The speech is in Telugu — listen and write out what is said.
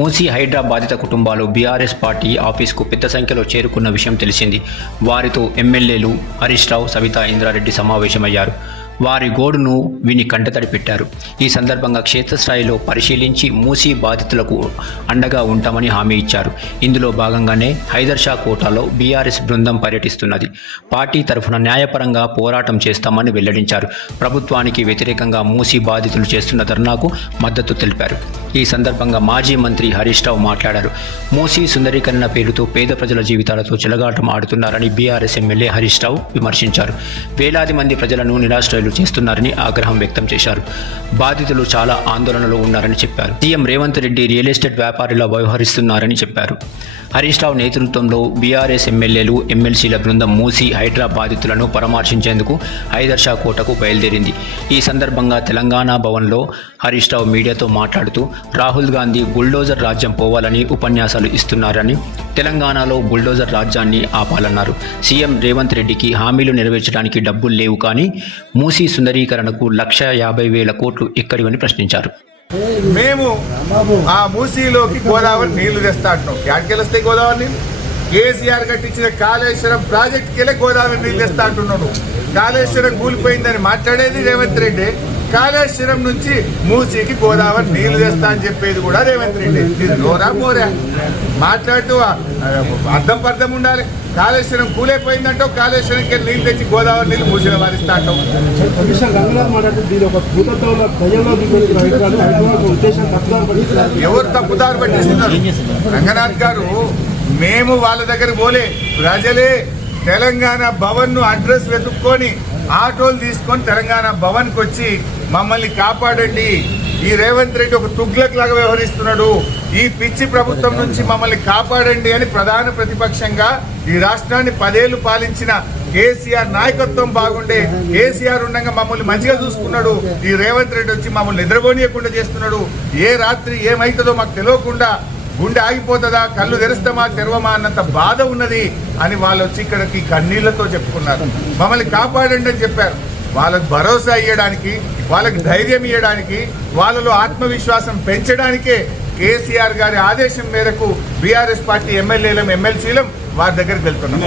మూసీ హైడ్రా బాధిత కుటుంబాలు బీఆర్ఎస్ పార్టీ ఆఫీస్కు పెద్ద సంఖ్యలో చేరుకున్న విషయం తెలిసింది. వారితో ఎమ్మెల్యేలు హరీష్ రావు సవితా ఇంద్రారెడ్డి సమావేశమయ్యారు. వారి గోడును విని కంటతడి పెట్టారు. ఈ సందర్భంగా క్షేత్రస్థాయిలో పరిశీలించి మూసీ బాధితులకు అండగా ఉంటామని హామీ ఇచ్చారు. ఇందులో భాగంగానే హైదర్షా కోటాలో బీఆర్ఎస్ బృందం పర్యటిస్తున్నది. పార్టీ తరఫున న్యాయపరంగా పోరాటం చేస్తామని వెల్లడించారు. ప్రభుత్వానికి వ్యతిరేకంగా మూసీ బాధితులు చేస్తున్న ధర్నాకు మద్దతు తెలిపారు. ఈ సందర్భంగా మాజీ మంత్రి హరీష్ రావు మాట్లాడారు. మూసీ సుందరీకరణ పేరుతో పేద ప్రజల జీవితాలతో చెలగాటం ఆడుతున్నారని బీఆర్ఎస్ ఎమ్మెల్యే హరీష్ రావు విమర్శించారు. వేలాది మంది ప్రజలను నిరాశ్రయులు చేస్తున్నారని ఆగ్రహం వ్యక్తం చేశారు. బాధితులు చాలా ఆందోళనలో ఉన్నారని చెప్పారు. CM Revanth Reddy real estate వ్యాపారిలా వ్యవహరిస్తున్నారని చెప్పారు. హరీష్ రావు నేతృత్వంలో బీఆర్ఎస్ ఎమ్మెల్యేలు ఎమ్మెల్సీల బృందం మూసి హైడ్రా బాధితులను పరామర్శించేందుకు హైదర్షా కోటకు బయలుదేరింది. ఈ సందర్భంగా తెలంగాణ భవన్లో హరీష్ రావు మీడియాతో మాట్లాడుతూ రాహుల్ గాంధీ బుల్డోజర్ రాజ్యం పోవాలని ఉపన్యాసాలు ఇస్తున్నారని తెలంగాణలో బుల్డోజర్ రాజ్యాన్ని ఆపాలన్నారు. సీఎం రేవంత్ రెడ్డికి హామీలు నెరవేర్చడానికి డబ్బులు లేవు కానీ మూసీ సుందరీకరణకు లక్ష యాభై వేల కోట్లు ఎక్కడివని ప్రశ్నించారు. మేము ఆ మూసీలోకి గోదావరి నీళ్ళు తెస్తా అంటున్నాం యాడికెళ్ళి వస్తాయి గోదావరి నీళ్ళు కేసీఆర్ కట్టించిన కాళేశ్వరం ప్రాజెక్ట్కి వెళ్ళి గోదావరి నీళ్ళు తెస్తా అంటున్నాడు కాళేశ్వరం కూలిపోయిందని మాట్లాడేది రేవంత్ రెడ్డి. కాళేశ్వరం నుంచి మూసీకి గోదావరి నీళ్ళు తెస్తా అని చెప్పేది కూడా రేవంత్ రెడ్డి. ఇది నోరా మోరా మాట్లాడుతూ అర్థం పర్థం ఉండాలి. కాళేశ్వరం కూలైపోయిందంటావు కాళేశ్వరంకి వెళ్ళి నీళ్ళు తెచ్చి గోదావరి నీళ్ళు మూసిన వారిస్తా పట్టించారు ఎవరు తప్పుదారు పట్టిస్తున్నారు? రంగనాథ్ గారు మేము వాళ్ళ దగ్గర పోలే. ప్రజలే తెలంగాణ భవన్ను అడ్రస్ వెతుక్కొని ఆటోలు తీసుకొని తెలంగాణ భవన్కి వచ్చి మమ్మల్ని కాపాడండి. ఈ రేవంత్ రెడ్డి ఒక తుగ్లక్ లాగా వ్యవహరిస్తున్నాడు. ఈ పిచ్చి ప్రభుత్వం నుంచి మమ్మల్ని కాపాడండి అని ప్రధాన ప్రతిపక్షంగా ఈ రాష్ట్రాన్ని పదేళ్ళు పాలించిన కేసీఆర్ నాయకత్వం బాగుండే. కేసీఆర్ ఉండగా మమ్మల్ని మంచిగా చూసుకున్నాడు. ఈ రేవంత్ రెడ్డి వచ్చి మమ్మల్ని నిద్రపోనీయకుండా చేస్తున్నాడు. ఏ రాత్రి ఏమైతుందో మాకు తెలియకుండా గుండె ఆగిపోతుందా? కళ్ళు తెరుస్తామా? తెరవమా? అన్నంత బాధ ఉన్నది అని వాళ్ళు వచ్చి ఇక్కడికి కన్నీళ్ళతో చెప్పుకున్నారు. మమ్మల్ని కాపాడండి అని చెప్పారు. వాళ్ళకు భరోసా ఇవ్వడానికి వాళ్ళకి ధైర్యం ఇవ్వడానికి వాళ్ళలో ఆత్మవిశ్వాసం పెంచడానికే కేసీఆర్ గారి ఆదేశం మేరకు బీఆర్ఎస్ పార్టీ ఎమ్మెల్యేలం ఎమ్మెల్సీలం వారి దగ్గరికి వెళ్తున్నాం.